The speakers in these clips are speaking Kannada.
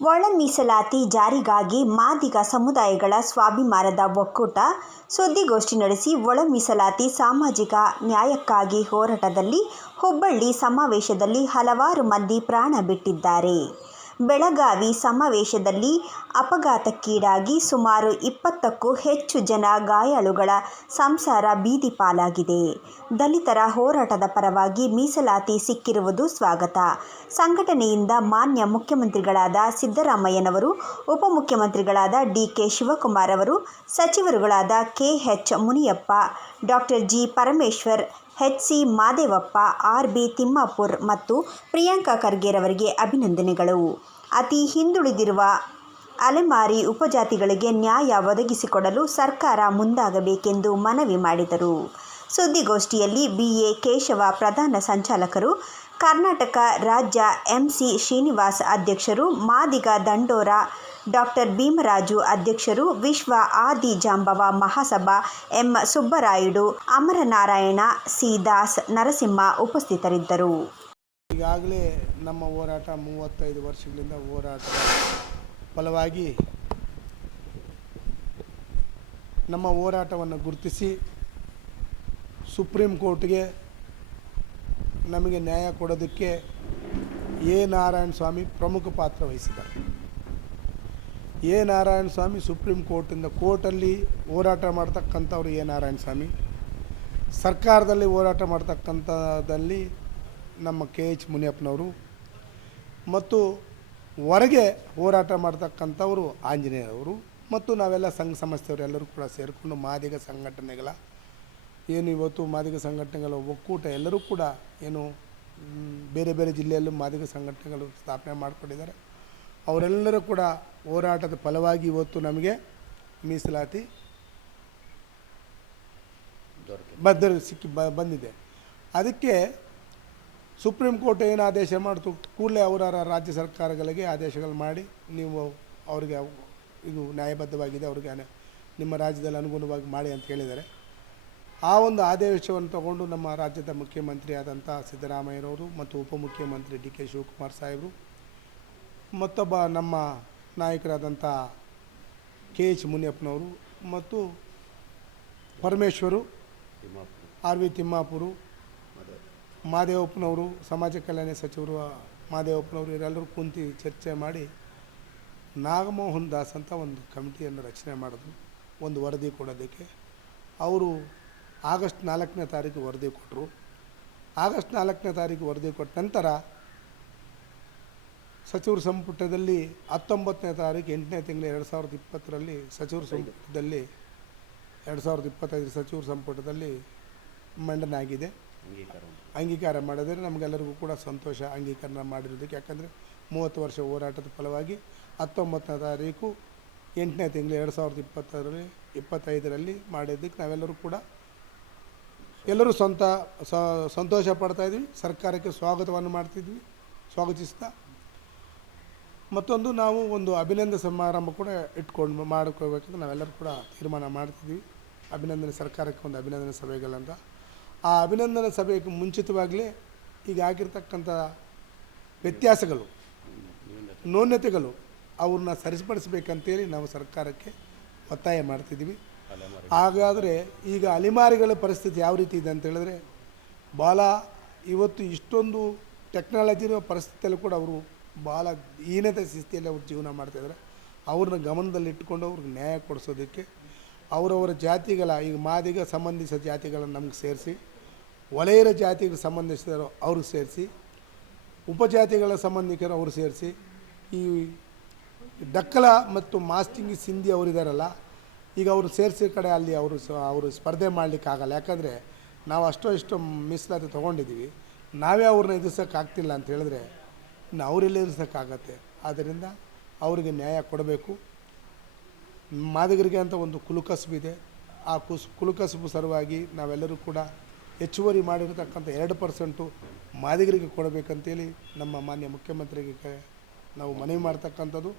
ಒಳ ಮೀಸಲಾತಿ ಜಾರಿಗಾಗಿ ಮಾದಿಗ ಸಮುದಾಯಗಳ ಸ್ವಾಭಿಮಾನದ ಒಕ್ಕೂಟ ಸುದ್ದಿಗೋಷ್ಠಿ ನಡೆಸಿ ಒಳ ಮೀಸಲಾತಿ ಸಾಮಾಜಿಕ ನ್ಯಾಯಕ್ಕಾಗಿ ಹೋರಾಟದಲ್ಲಿ ಹುಬ್ಬಳ್ಳಿ ಸಮಾವೇಶದಲ್ಲಿ ಹಲವಾರು ಮಂದಿ ಪ್ರಾಣ ಬಿಟ್ಟಿದ್ದಾರೆ. ಬೆಳಗಾವಿ ಸಮಾವೇಶದಲ್ಲಿ ಅಪಘಾತಕ್ಕೀಡಾಗಿ ಸುಮಾರು 20ಕ್ಕೂ ಹೆಚ್ಚು ಜನ ಗಾಯಾಳುಗಳ ಸಂಸಾರ ಬೀದಿ ಪಾಲಾಗಿದೆ. ದಲಿತರ ಹೋರಾಟದ ಪರವಾಗಿ ಮೀಸಲಾತಿ ಸಿಕ್ಕಿರುವುದು ಸ್ವಾಗತ. ಸಂಘಟನೆಯಿಂದ ಮಾನ್ಯ ಮುಖ್ಯಮಂತ್ರಿಗಳಾದ ಸಿದ್ದರಾಮಯ್ಯನವರು, ಉಪಮುಖ್ಯಮಂತ್ರಿಗಳಾದ ಡಿ.ಕೆ. ಶಿವಕುಮಾರ್ ಅವರು, ಸಚಿವರುಗಳಾದ ಕೆ.ಎಚ್. ಮುನಿಯಪ್ಪ, ಡಾ. ಜಿ. ಪರಮೇಶ್ವರ್, ಎಚ್.ಸಿ. ಮಾದೇವಪ್ಪ, ಆರ್.ಬಿ. ತಿಮ್ಮಾಪುರ್ ಮತ್ತು ಪ್ರಿಯಾಂಕ ಖರ್ಗೆರವರಿಗೆ ಅಭಿನಂದನೆಗಳು. ಅತಿ ಹಿಂದುಳಿದಿರುವ ಅಲೆಮಾರಿ ಉಪಜಾತಿಗಳಿಗೆ ನ್ಯಾಯ ಒದಗಿಸಿಕೊಡಲು ಸರ್ಕಾರ ಮುಂದಾಗಬೇಕೆಂದು ಮನವಿ ಮಾಡಿದರು. ಸುದ್ದಿಗೋಷ್ಠಿಯಲ್ಲಿ ಬಿ.ಎ. ಕೇಶವ ಪ್ರಧಾನ ಸಂಚಾಲಕರು, ಕರ್ನಾಟಕ ರಾಜ್ಯ ಎಂ.ಸಿ. ಶ್ರೀನಿವಾಸ್ ಅಧ್ಯಕ್ಷರು, ಮಾದಿಗ ದಂಡೋರ ಡಾ. ಭೀಮರಾಜು ಅಧ್ಯಕ್ಷರು, ವಿಶ್ವ ಆದಿ ಜಾಂಬವ ಮಹಾಸಭಾ ಎಂ. ಸುಬ್ಬರಾಯುಡು, ಅಮರನಾರಾಯಣ, ಸಿ. ದಾಸ್, ನರಸಿಂಹ ಉಪಸ್ಥಿತರಿದ್ದರು. ಈಗಾಗಲೇ ನಮ್ಮ ಹೋರಾಟ 35 ವರ್ಷಗಳಿಂದ ಹೋರಾಟದ ಫಲವಾಗಿ ನಮ್ಮ ಹೋರಾಟವನ್ನು ಗುರುತಿಸಿ ಸುಪ್ರೀಂ ಕೋರ್ಟ್ಗೆ ನಮಗೆ ನ್ಯಾಯ ಕೊಡೋದಕ್ಕೆ ಎ. ನಾರಾಯಣ ಸ್ವಾಮಿ ಪ್ರಮುಖ ಪಾತ್ರ ವಹಿಸಿದ್ದಾರೆ. ಎ. ನಾರಾಯಣ ಸ್ವಾಮಿ ಸುಪ್ರೀಂ ಕೋರ್ಟಲ್ಲಿ ಹೋರಾಟ ಮಾಡ್ತಕ್ಕಂಥವ್ರು ಎ. ನಾರಾಯಣ ಸ್ವಾಮಿ, ಸರ್ಕಾರದಲ್ಲಿ ಹೋರಾಟ ಮಾಡ್ತಕ್ಕಂಥದ್ದಲ್ಲಿ ನಮ್ಮ ಕೆ.ಎಚ್. ಮುನಿಯಪ್ಪನವರು ಮತ್ತು ಹೊರಗೆ ಹೋರಾಟ ಮಾಡ್ತಕ್ಕಂಥವರು ಆಂಜನೇಯರವರು ಮತ್ತು ನಾವೆಲ್ಲ ಸಂಘ ಸಂಸ್ಥೆಯವರು ಎಲ್ಲರೂ ಕೂಡ ಸೇರಿಕೊಂಡು ಮಾದಿಗ ಸಂಘಟನೆಗಳ ಏನು ಇವತ್ತು ಮಾದಿಗ ಸಂಘಟನೆಗಳ ಒಕ್ಕೂಟ ಎಲ್ಲರೂ ಕೂಡ ಏನು ಬೇರೆ ಬೇರೆ ಜಿಲ್ಲೆಯಲ್ಲೂ ಮಾದಿಗ ಸಂಘಟನೆಗಳು ಸ್ಥಾಪನೆ ಮಾಡಿಕೊಂಡಿದ್ದಾರೆ. ಅವರೆಲ್ಲರೂ ಕೂಡ ಹೋರಾಟದ ಫಲವಾಗಿ ಇವತ್ತು ನಮಗೆ ಮೀಸಲಾತಿ ಬಂದಿದೆ. ಅದಕ್ಕೆ ಸುಪ್ರೀಂ ಕೋರ್ಟ್ ಏನು ಆದೇಶ ಮಾಡಿತು, ಕೂಡಲೇ ಅವರ ರಾಜ್ಯ ಸರ್ಕಾರಗಳಿಗೆ ಆದೇಶಗಳು ಮಾಡಿ ನೀವು ಅವರಿಗೆ ಇದು ನ್ಯಾಯಬದ್ಧವಾಗಿದೆ, ಅವ್ರಿಗೆ ನಿಮ್ಮ ರಾಜ್ಯದಲ್ಲಿ ಅನುಗುಣವಾಗಿ ಮಾಡಿ ಅಂತ ಹೇಳಿದ್ದಾರೆ. ಆ ಒಂದು ಆದೇಶವನ್ನು ತಗೊಂಡು ನಮ್ಮ ರಾಜ್ಯದ ಮುಖ್ಯಮಂತ್ರಿ ಆದಂಥ ಸಿದ್ದರಾಮಯ್ಯನವರು ಮತ್ತು ಉಪಮುಖ್ಯಮಂತ್ರಿ ಡಿ.ಕೆ. ಶಿವಕುಮಾರ್ ಸಾಹೇಬರು, ಮತ್ತೊಬ್ಬ ನಮ್ಮ ನಾಯಕರಾದಂಥ ಕೆ.ಎಚ್. ಮುನಿಯಪ್ಪನವರು ಮತ್ತು ಪರಮೇಶ್ವರು, ಆರ್.ವಿ. ತಿಮ್ಮಾಪುರು, ಮಾದೇವಪ್ಪನವರು, ಸಮಾಜ ಕಲ್ಯಾಣ ಸಚಿವರು ಮಾದೇವಪ್ಪನವರು ಇವರೆಲ್ಲರೂ ಕುಂತು ಚರ್ಚೆ ಮಾಡಿ ನಾಗಮೋಹನ್ ದಾಸ್ ಅಂತ ಒಂದು ಕಮಿಟಿಯನ್ನು ರಚನೆ ಮಾಡಿದ್ರು ಒಂದು ವರದಿ ಕೊಡೋದಕ್ಕೆ. ಅವರು ಆಗಸ್ಟ್ 4ನೇ ತಾರೀಕು ವರದಿ ಕೊಟ್ಟರು. ಆಗಸ್ಟ್ 4ನೇ ತಾರೀಕು ವರದಿ ಕೊಟ್ಟ ನಂತರ ಸಚಿವರ ಸಂಪುಟದಲ್ಲಿ 19ನೇ ತಾರೀಕು 8ನೇ ತಿಂಗಳು 2020ರಲ್ಲಿ ಸಚಿವರ ಸಂಪುಟದಲ್ಲಿ 2025 ಸಚಿವರ ಸಂಪುಟದಲ್ಲಿ ಮಂಡನೆ ಆಗಿದೆ. ಅಂಗೀಕಾರ ಮಾಡಿದರೆ ನಮಗೆಲ್ಲರಿಗೂ ಕೂಡ ಸಂತೋಷ ಅಂಗೀಕಾರ ಮಾಡಿರೋದಕ್ಕೆ. ಯಾಕಂದರೆ 30 ವರ್ಷ ಹೋರಾಟದ ಫಲವಾಗಿ 19ನೇ ತಾರೀಕು 8ನೇ ತಿಂಗಳು 2025ರಲ್ಲಿ ಮಾಡಿದ್ದಕ್ಕೆ ನಾವೆಲ್ಲರೂ ಕೂಡ ಎಲ್ಲರೂ ಸಂತೋಷ ಪಡ್ತಾಯಿದ್ವಿ. ಸರ್ಕಾರಕ್ಕೆ ಸ್ವಾಗತವನ್ನು ಸ್ವಾಗತಿಸ್ತಾ ಮತ್ತೊಂದು ನಾವು ಒಂದು ಅಭಿನಂದನೆ ಸಮಾರಂಭ ಕೂಡ ಮಾಡ್ಕೋಬೇಕಂತ ನಾವೆಲ್ಲರೂ ಕೂಡ ತೀರ್ಮಾನ ಮಾಡ್ತಿದ್ವಿ. ಅಭಿನಂದನೆ ಸರ್ಕಾರಕ್ಕೆ ಒಂದು ಅಭಿನಂದನೆ ಸಭೆಗಳಂತ. ಆ ಅಭಿನಂದನೆ ಸಭೆಗೆ ಮುಂಚಿತವಾಗಲೇ ಈಗ ಆಗಿರ್ತಕ್ಕಂಥ ವ್ಯತ್ಯಾಸಗಳು, ನ್ಯೂನತೆಗಳು ಅವ್ರನ್ನ ಸರಿಪಡಿಸ್ಬೇಕಂತೇಳಿ ನಾವು ಸರ್ಕಾರಕ್ಕೆ ಒತ್ತಾಯ ಮಾಡ್ತಿದ್ವಿ. ಹಾಗಾದರೆ ಈಗ ಅಲೆಮಾರಿಗಳ ಪರಿಸ್ಥಿತಿ ಯಾವ ರೀತಿ ಇದೆ ಅಂತ ಹೇಳಿದ್ರೆ, ಭಾಳ ಇವತ್ತು ಇಷ್ಟೊಂದು ಟೆಕ್ನಾಲಜಿ ಇರೋ ಪರಿಸ್ಥಿತಿಯಲ್ಲೂ ಕೂಡ ಅವರು ಭಾಳ ಹೀನತೆ ಸ್ಥಿತಿಯಲ್ಲಿ ಅವ್ರು ಜೀವನ ಮಾಡ್ತಾಯಿದ್ದಾರೆ. ಅವ್ರನ್ನ ಗಮನದಲ್ಲಿಟ್ಟುಕೊಂಡು ಅವ್ರಿಗೆ ನ್ಯಾಯ ಕೊಡಿಸೋದಕ್ಕೆ ಅವರವರ ಜಾತಿಗಳ ಈಗ ಮಾದಿಗ ಸಂಬಂಧಿಸಿದ ಜಾತಿಗಳನ್ನು ನಮ್ಗೆ ಸೇರಿಸಿ, ವಲಯರ ಜಾತಿಗೆ ಸಂಬಂಧಿಸಿದವರು ಅವ್ರಿಗೆ ಸೇರಿಸಿ, ಉಪಜಾತಿಗಳ ಸಂಬಂಧಿಕರು ಅವರು ಸೇರಿಸಿ, ಈ ಡಕ್ಕಲ ಮತ್ತು ಮಾಸ್ಟಿಂಗಿ ಸಿಂಧಿ ಅವರಿದ್ದಾರಲ್ಲ, ಈಗ ಅವರು ಸೇರಿಸಿ ಕಡೆ ಅಲ್ಲಿ ಅವರು ಸ್ಪರ್ಧೆ ಮಾಡಲಿಕ್ಕಾಗಲ್ಲ. ಯಾಕಂದರೆ ನಾವು ಇಷ್ಟು ಮೀಸಲಾತಿ ತೊಗೊಂಡಿದ್ದೀವಿ, ನಾವೇ ಅವ್ರನ್ನ ಎದುರಿಸೋಕ್ಕಾಗ್ತಿಲ್ಲ ಅಂತ ಹೇಳಿದ್ರೆ ಇನ್ನು ಅವರೆಲ್ಲ ಎದುರಿಸೋಕ್ಕಾಗತ್ತೆ. ಆದ್ದರಿಂದ ಅವರಿಗೆ ನ್ಯಾಯ ಕೊಡಬೇಕು. ಮಾದಿಗರಿಗೆ ಅಂತ ಒಂದು ಕುಲಕಸುಬಿದೆ. ಆ ಕುಲಕಸುಬು ಸಲುವಾಗಿ ನಾವೆಲ್ಲರೂ ಕೂಡ ಹೆಚ್ಚುವರಿ ಮಾಡಿರತಕ್ಕಂಥ 2% ಮಾದಿಗರಿಗೆ ಕೊಡಬೇಕಂತೇಳಿ ನಮ್ಮ ಮಾನ್ಯ ಮುಖ್ಯಮಂತ್ರಿಗೆ ನಾವು ಮನವಿ ಮಾಡ್ತಕ್ಕಂಥದ್ದು.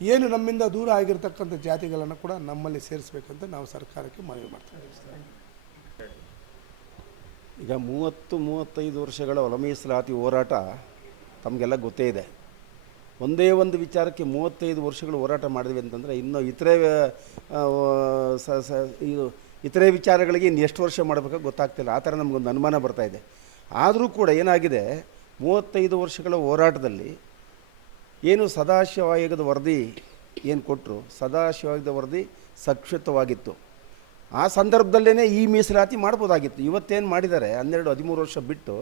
ಏನು ನಮ್ಮಿಂದ ದೂರ ಆಗಿರ್ತಕ್ಕಂಥ ಜಾತಿಗಳನ್ನು ಕೂಡ ನಮ್ಮಲ್ಲಿ ಸೇರಿಸ್ಬೇಕಂತ ನಾವು ಸರ್ಕಾರಕ್ಕೆ ಮನವಿ ಮಾಡ್ತೀವಿ. ಈಗ 30-35 ವರ್ಷಗಳ ಒಳ ಮೀಸಲಾತಿ ಹೋರಾಟ ತಮಗೆಲ್ಲ ಗೊತ್ತೇ ಇದೆ. ಒಂದೇ ಒಂದು ವಿಚಾರಕ್ಕೆ 35 ವರ್ಷಗಳು ಹೋರಾಟ ಮಾಡಿದ್ವಿ ಅಂತಂದರೆ ಇನ್ನು ಇತರೆ ವಿಚಾರಗಳಿಗೆ ಇನ್ನು ಎಷ್ಟು ವರ್ಷ ಮಾಡಬೇಕು ಗೊತ್ತಾಗ್ತಿಲ್ಲ. ಆ ಥರ ನಮಗೊಂದು ಅನುಮಾನ ಬರ್ತಾಯಿದೆ. ಆದರೂ ಕೂಡ ಏನಾಗಿದೆ, 35 ವರ್ಷಗಳ ಹೋರಾಟದಲ್ಲಿ ಏನು ಸದಾಶಿವ ಆಯೋಗದ ವರದಿ ಏನು ಕೊಟ್ಟರು, ಸದಾಶಿವ ಆಯೋಗದ ವರದಿ ಸಂಕ್ಷಿಪ್ತವಾಗಿತ್ತು. ಆ ಸಂದರ್ಭದಲ್ಲೇ ಈ ಮೀಸಲಾತಿ ಮಾಡ್ಬೋದಾಗಿತ್ತು. ಇವತ್ತೇನು ಮಾಡಿದ್ದಾರೆ 13 ವರ್ಷ ಬಿಟ್ಟು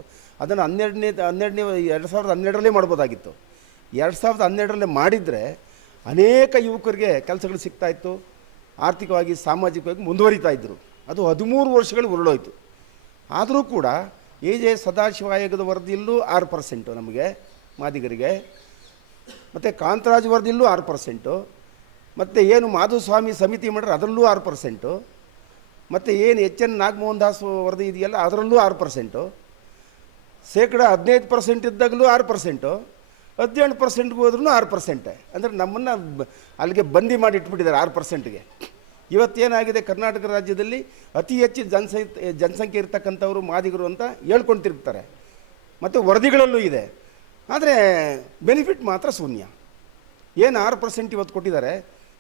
ಅದನ್ನು 2012ರಲ್ಲೇ ಮಾಡ್ಬೋದಾಗಿತ್ತು. 2012ರಲ್ಲೇ ಮಾಡಿದರೆ ಅನೇಕ ಯುವಕರಿಗೆ ಕೆಲಸಗಳು ಸಿಗ್ತಾಯಿತ್ತು, ಆರ್ಥಿಕವಾಗಿ ಸಾಮಾಜಿಕವಾಗಿ ಮುಂದುವರಿತಾ ಇದ್ದರು. ಅದು 13 ವರ್ಷಗಳು ಉರುಳೋಯ್ತು. ಆದರೂ ಕೂಡ ಸದಾಶಿವ ಆಯೋಗದ ವರದಿಯಲ್ಲೂ 6% ನಮಗೆ ಮಾದಿಗರಿಗೆ, ಮತ್ತು ಕಾಂತರಾಜ್ ವರದಿಯಲ್ಲೂ 6%, ಮತ್ತು ಏನು ಮಾಧುಸ್ವಾಮಿ ಸಮಿತಿ ಮಾಡಿದ್ರೆ ಅದರಲ್ಲೂ 6%, ಮತ್ತು ಏನು ಎನ್ ನಾಗಮೋಹನ್ ದಾಸ್ ವರದಿ ಇದೆಯಲ್ಲ ಅದರಲ್ಲೂ 6%, ಶೇಕಡ 15% ಇದ್ದಾಗಲೂ 6%, 17%ಗೆ ಹೋದ್ರೂ 6%. ಅಂದರೆ ನಮ್ಮನ್ನು ಅಲ್ಲಿಗೆ ಬಂದಿ ಮಾಡಿ ಇಟ್ಬಿಟ್ಟಿದ್ದಾರೆ 6%ಗೆ. ಇವತ್ತೇನಾಗಿದೆ, ಕರ್ನಾಟಕ ರಾಜ್ಯದಲ್ಲಿ ಅತಿ ಹೆಚ್ಚು ಜನಸಂಖ್ಯೆ ಇರ್ತಕ್ಕಂಥವ್ರು ಮಾದಿಗರು ಅಂತ ಹೇಳ್ಕೊಂಡು ತಿರುಗ್ತಾರೆ, ಮತ್ತು ವರದಿಗಳಲ್ಲೂ ಇದೆ. ಆದರೆ ಬೆನಿಫಿಟ್ ಮಾತ್ರ ಶೂನ್ಯ. ಏನು 6% ಇವತ್ತು ಕೊಟ್ಟಿದ್ದಾರೆ,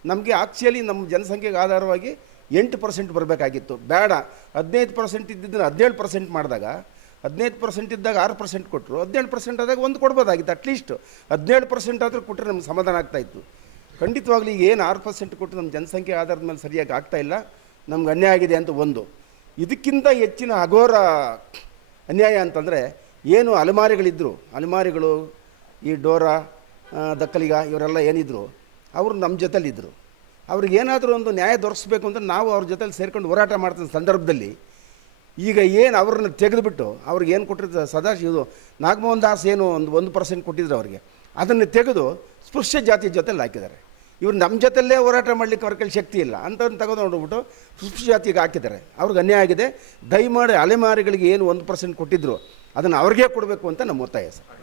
ನಮಗೆ ಆಕ್ಚುಲಿ ನಮ್ಮ ಜನಸಂಖ್ಯೆಗೆ ಆಧಾರವಾಗಿ 8% ಬರಬೇಕಾಗಿತ್ತು. ಬೇಡ, 15% ಇದ್ದಿದ್ದನ್ನು 17% ಮಾಡಿದಾಗ, 15% ಇದ್ದಾಗ 6% ಕೊಟ್ಟರು, 17% ಆದಾಗ ಒಂದು ಕೊಡ್ಬೋದಾಗಿತ್ತು. ಅಟ್ಲೀಸ್ಟ್ 17% ಆದರೂ ಕೊಟ್ಟರೆ ನಮ್ಗೆ ಸಮಾಧಾನ ಆಗ್ತಾಯಿತ್ತು. ಖಂಡಿತವಾಗ್ಲೂ ಈಗ ಏನು 6% ಕೊಟ್ಟು ನಮ್ಮ ಜನಸಂಖ್ಯೆ ಆಧಾರದ ಮೇಲೆ ಸರಿಯಾಗಿ ಆಗ್ತಾಯಿಲ್ಲ, ನಮ್ಗೆ ಅನ್ಯಾಯ ಆಗಿದೆ ಅಂತ ಒಂದು. ಇದಕ್ಕಿಂತ ಹೆಚ್ಚಿನ ಅಘೋರ ಅನ್ಯಾಯ ಅಂತಂದರೆ ಏನು ಅಲೆಮಾರಿಗಳು ಈ ಡೋರಾ ದಕ್ಕಲಿಗ ಇವರೆಲ್ಲ ಏನಿದ್ರು ಅವರು ನಮ್ಮ ಜೊತೆಲಿದ್ದರು. ಅವ್ರಿಗೇನಾದರೂ ಒಂದು ನ್ಯಾಯ ದೊರಕಿಸ್ಬೇಕು ಅಂತ ನಾವು ಅವ್ರ ಜೊತೆಲಿ ಸೇರ್ಕೊಂಡು ಹೋರಾಟ ಮಾಡ್ತಿದ್ದ ಸಂದರ್ಭದಲ್ಲಿ ಈಗ ಏನು ಅವ್ರನ್ನ ತೆಗೆದುಬಿಟ್ಟು ಅವ್ರಿಗೆ ಏನು ಕೊಟ್ಟಿರ್ತಾರೆ, ಸದಾಶಿವ ನಾಗಮೋಹನ್ ದಾಸ್ ಏನು 1% ಕೊಟ್ಟಿದ್ರು ಅವರಿಗೆ, ಅದನ್ನು ತೆಗೆದು ಸ್ಪೃಶ್ಯ ಜಾತಿ ಜೊತೆಲಿ ಹಾಕಿದ್ದಾರೆ. ಇವ್ರು ನಮ್ಮ ಜೊತೆಲ್ಲೇ ಹೋರಾಟ ಮಾಡಲಿಕ್ಕೆ ಅವ್ರ ಕೈಲಿ ಶಕ್ತಿ ಇಲ್ಲ ಅಂಥವ್ರನ್ನ ತೆಗೆದು ನೋಡ್ಬಿಟ್ಟು ಸ್ಪೃಶ್ಯ ಜಾತಿಗೆ ಹಾಕಿದ್ದಾರೆ. ಅವ್ರಿಗೆ ಅನ್ಯಾಯ ಆಗಿದೆ. ದಯಮಾಡಿ ಅಲೆಮಾರಿಗಳಿಗೆ ಏನು 1% ಕೊಟ್ಟಿದ್ರು ಅದನ್ನು ಅವ್ರಿಗೆ ಕೊಡಬೇಕು ಅಂತ ನಮ್ಮ ಒತ್ತಾಯ ಸರ್.